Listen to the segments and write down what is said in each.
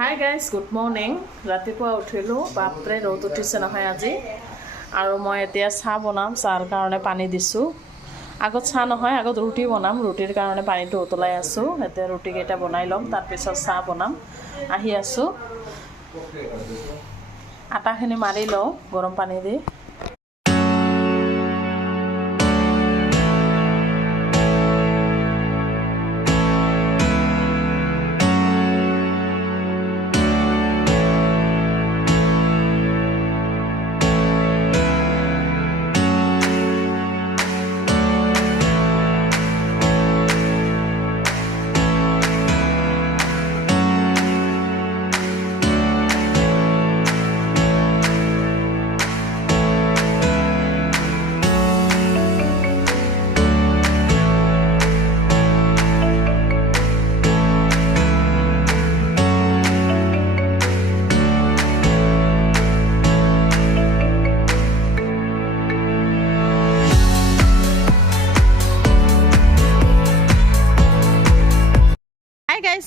Hi guys, good morning. ৰাতিপুৱা উঠিলোঁ, বাপৰে ৰ'দ উঠিছে নহয় আজি। আৰু মই এতিয়া চাহ বনাম, চাহৰ কাৰণে পানী দিছোঁ। আগত চাহ নহয়, আগত ৰুটি বনাম, ৰুটিৰ কাৰণে পানীটো উতলাই আছোঁ। এতিয়া ৰুটিকেইটা বনাই ল'ম, তাৰপিছত চাহ বনাম। আহি আছোঁ, আটাখিনি মাৰি লওঁ গৰম পানী দি।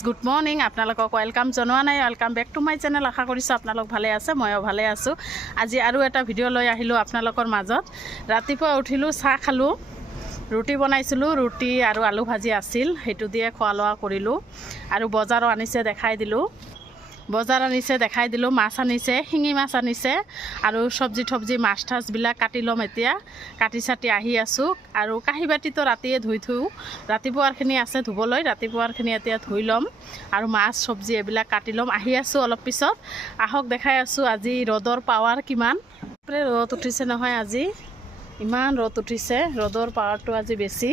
গুড মৰ্ণিং, আপোনালোকক ৱেলকাম জনোৱা নাই, welcome back to my channel. আশা কৰিছোঁ আপোনালোক ভালে আছে, ময়ো ভালে আছোঁ। আজি আৰু এটা ভিডিঅ' লৈ আহিলোঁ আপোনালোকৰ মাজত। ৰাতিপুৱা উঠিলোঁ, চাহ খালোঁ, ৰুটি বনাইছিলোঁ, ৰুটি আৰু আলু ভাজি আছিল, সেইটো দিয়ে খোৱা লোৱা কৰিলোঁ। আৰু বজাৰো আনিছে দেখাই দিলোঁ, মাছ আনিছে, শিঙি মাছ আনিছে আৰু চব্জি মাছ ঠাছবিলাক কাটি ল'ম। এতিয়া কাটি চাটি আহি আছোঁ। আৰু কাঁহী বাতিটো ৰাতিয়ে ধুই থওঁ, ৰাতিপুৱাৰখিনি আছে ধুবলৈ, ৰাতিপুৱাৰখিনি এতিয়া ধুই ল'ম। আৰু মাছ চব্জি এইবিলাক কাটি ল'ম, আহি আছোঁ অলপ পিছত। আহক দেখাই আছোঁ আজি ৰ'দৰ পাৱাৰ কিমান। ৰ'দ উঠিছে নহয় আজি, ইমান ৰ'দ উঠিছে, ৰ'দৰ পাৱাৰটো আজি বেছি।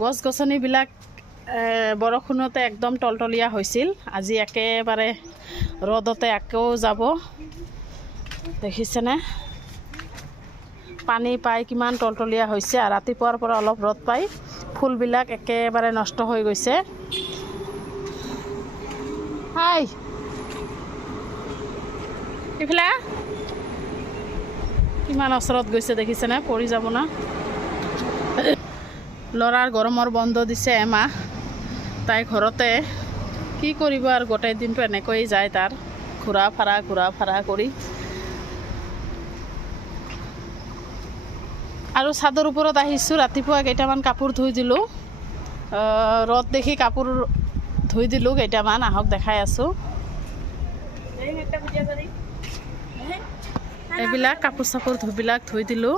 গছ গছনিবিলাক বৰষুণতে একদম টলটলীয়া হৈছিল, আজি একেবাৰে ৰ'দতে আকৌ যাব। দেখিছেনে পানী পাই কিমান টলটলীয়া হৈছে। আৰু ৰাতিপুৱাৰ পৰা অলপ ৰ'দ পাই ফুলবিলাক একেবাৰে নষ্ট হৈ গৈছে। হাই ইফালে কিমান ওচৰত গৈছে দেখিছেনে, পৰি যাব না। ল'ৰাৰ গৰমৰ বন্ধ দিছে এমাহ, তাই ঘৰতে কি কৰিব আৰু গোটেই দিনটো এনেকৈয়ে যায় তাৰ, ঘূৰা ফাৰা কৰি। আৰু চাদৰ ওপৰত আহিছোঁ, ৰাতিপুৱা কেইটামান কাপোৰ ধুই দিলোঁ, ৰ'দ দেখি কাপোৰ ধুই দিলোঁ কেইটামান। আহক দেখাই আছোঁ, এইবিলাক কাপোৰ চাপোৰ ধুই দিলোঁ,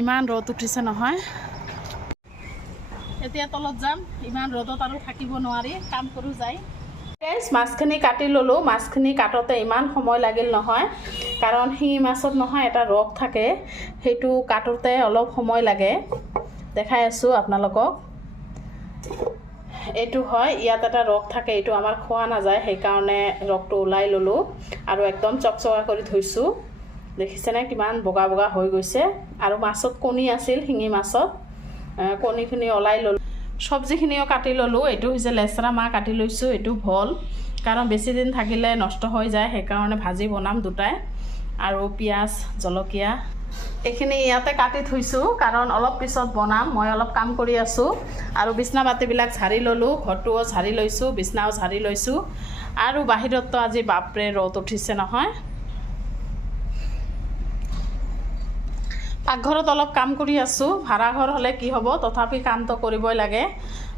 ইমান ৰ'দ উঠিছে নহয়। এতিয়া তলত যাম, ইমান ৰ'দত আৰু থাকিব নোৱাৰি, কাম কৰোঁ যাই। মাছখিনি কাটি ল'লোঁ, মাছখিনি কাটোতে ইমান সময় লাগিল নহয়, কাৰণ শিঙি মাছত নহয় এটা ৰস থাকে, সেইটো কাটোতে অলপ সময় লাগে। দেখাই আছোঁ আপোনালোকক, এইটো হয়, ইয়াত এটা ৰস থাকে, এইটো আমাৰ খোৱা নাযায়, সেইকাৰণে ৰসটো ওলাই ল'লোঁ। আৰু একদম চকচকা কৰি ধুইছোঁ, দেখিছেনে কিমান বগা বগা হৈ গৈছে। আৰু মাছত কণী আছিল, শিঙি মাছত কণীখিনি ওলাই ল'লোঁ। চব্জিখিনিও কাটি ল'লোঁ, এইটো হৈছে লেচেৰা মাহ কাটি লৈছোঁ, এইটো ভল, কাৰণ বেছি দিন থাকিলে নষ্ট হৈ যায়, সেইকাৰণে ভাজি বনাম দুটাই। আৰু পিঁয়াজ জলকীয়া এইখিনি ইয়াতে কাটি থৈছোঁ, কাৰণ অলপ পিছত বনাম। মই অলপ কাম কৰি আছোঁ। আৰু বিছনা বাতিবিলাক ঝাৰি ল'লোঁ, ঘৰটোও ঝাৰি লৈছোঁ, বিছনাও ঝাৰি লৈছোঁ। আৰু বাহিৰততো আজি বাপৰে ৰ'দ উঠিছে নহয়। পাকঘৰত অলপ কাম কৰি আছোঁ, ভাড়াঘৰ হ'লে কি হ'ব, তথাপি কামটো কৰিবই লাগে,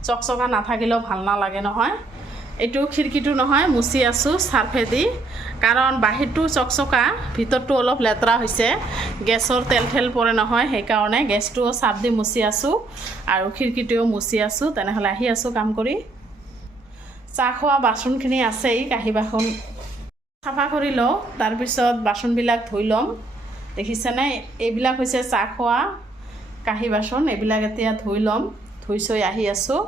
চকচকা নাথাকিলেও ভাল নালাগে নহয়। এইটো খিৰিকীটো নহয়, মুচি আছোঁ চাৰ্ফেদি, কাৰণ বাহিৰটো চকচকা, ভিতৰটো অলপ লেতেৰা হৈছে, গেছৰ তেল পৰে নহয়, সেইকাৰণে গেছটোও চাৰ্ফ দি মুচি আছোঁ আৰু খিৰিকীটোও মুচি আছোঁ। তেনেহ'লে আহি আছোঁ কাম কৰি। চাহ খোৱা বাচনখিনি আছেই, কাঁহী বাচন চাফা কৰি লওঁ, তাৰপিছত বাচনবিলাক ধুই ল'ম। দেখিছেনে, এইবিলাক হৈছে চাহ খোৱা কাঁহী বাচন, এইবিলাক এতিয়া ধুই ল'ম, ধুই চৈ আহি আছোঁ।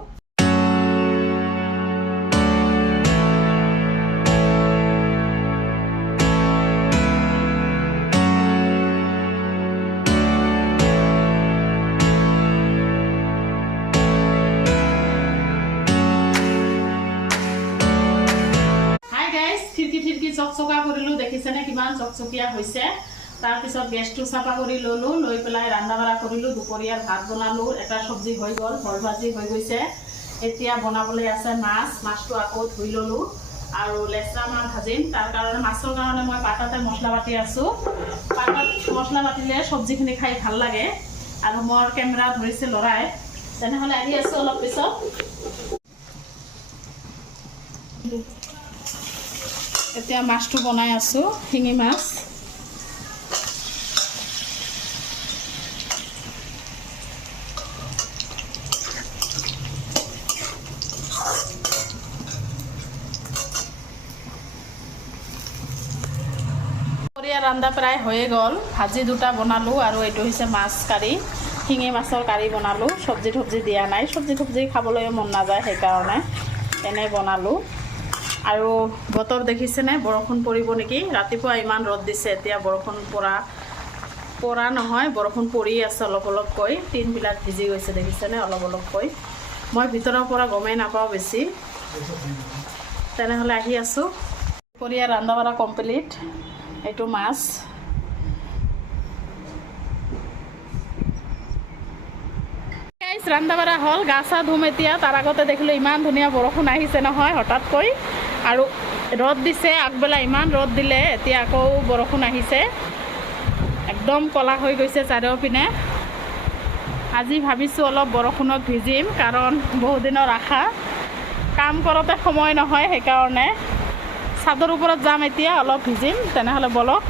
খিৰিকী চকচকা কৰিলোঁ, দেখিছেনে কিমান চকচকীয়া হৈছে। তাৰপিছত গেছটো চাফা কৰি ল'লোঁ, লৈ পেলাই ৰান্ধা বাঢ়া কৰিলোঁ, দুপৰীয়াৰ ভাত বনালোঁ, এটা চব্জি হৈ গ'ল, ভল ভাজি হৈ গৈছে। এতিয়া বনাবলৈ আছে মাছ, মাছটো আকৌ ধুই ল'লোঁ, আৰু লেচৰা মাছ ভাজিম। তাৰ কাৰণে মাছৰ কাৰণে মই পাতাতে মছলা বাটি আছোঁ। পাতাত মছলা বাটিলে চব্জিখিনি খাই ভাল লাগে। আৰু মোৰ কেমেৰা ধৰিছে ল'ৰাই, তেনেহ'লে আহি আছোঁ অলপ পিছত। এতিয়া মাছটো বনাই আছোঁ, শিঙি মাছ। দুপৰীয়া ৰান্ধা প্ৰায় হৈয়ে গ'ল। ভাজি দুটা বনালোঁ আৰু এইটো হৈছে মাছ কাৰী, শিঙি মাছৰ কাৰী বনালোঁ। চব্জি তব্জি দিয়া নাই, চব্জি তব্জি খাবলৈ মন নাযায়, সেইকাৰণে এনেই বনালোঁ। আৰু বতৰ দেখিছেনে, বৰষুণ পৰিব নেকি। ৰাতিপুৱা ইমান ৰ'দ দিছে, এতিয়া বৰষুণ পৰা নহয়, বৰষুণ পৰি আছে অলপ অলপকৈ। টিনবিলাক ভিজি গৈছে দেখিছেনে, অলপ অলপকৈ। মই ভিতৰৰ পৰা গমেই নাপাওঁ বেছি। তেনেহ'লে আহি আছোঁ। দুপৰীয়া ৰন্ধা বঢ়া কমপ্লিট। এইটো মাছ। ৰন্ধা বঢ়া হ'ল, গা চা ধুম এতিয়া। তাৰ আগতে দেখিলোঁ ইমান ধুনীয়া বৰষুণ আহিছে নহয় হঠাৎকৈ, আৰু ৰ'দ দিছে। আগবেলা ইমান ৰ'দ দিলে, এতিয়া আকৌ বৰষুণ আহিছে। একদম ক'লা হৈ গৈছে চাৰিওপিনে। আজি ভাবিছোঁ অলপ বৰষুণত ভিজিম, কাৰণ বহুদিনৰ আশা। কাম কৰোঁতে সময় নহয়, সেইকাৰণে চাদৰ ওপৰত যাম এতিয়া, অলপ ভিজিম। তেনেহ'লে বলক।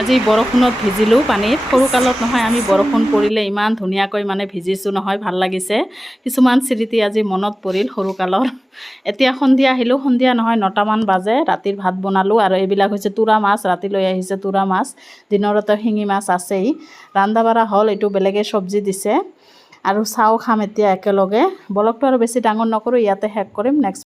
আজি বৰষুণত ভিজিলোঁ পানীত। সৰুকালত নহয়, আমি বৰষুণ পৰিলে ইমান ধুনীয়াকৈ মানে ভিজিছোঁ নহয়, ভাল লাগিছে। কিছুমান স্মৃতি আজি মনত পৰিল সৰুকালৰ। এতিয়া সন্ধিয়া আহিলোঁ, সন্ধিয়া নহয় 9টামান বাজে। ৰাতিৰ ভাত বনালোঁ, আৰু এইবিলাক হৈছে তোৰা মাছ। ৰাতি লৈ আহিছে তোৰা মাছ, দিনৰতো শিঙি মাছ আছেই। ৰান্ধা বাঢ়া হ'ল, এইটো বেলেগে চব্জি দিছে। আৰু চাও খাম এতিয়া একেলগে। ব্লগটো আৰু বেছি ডাঙৰ নকৰোঁ, ইয়াতে শেষ কৰিম। নেক্সট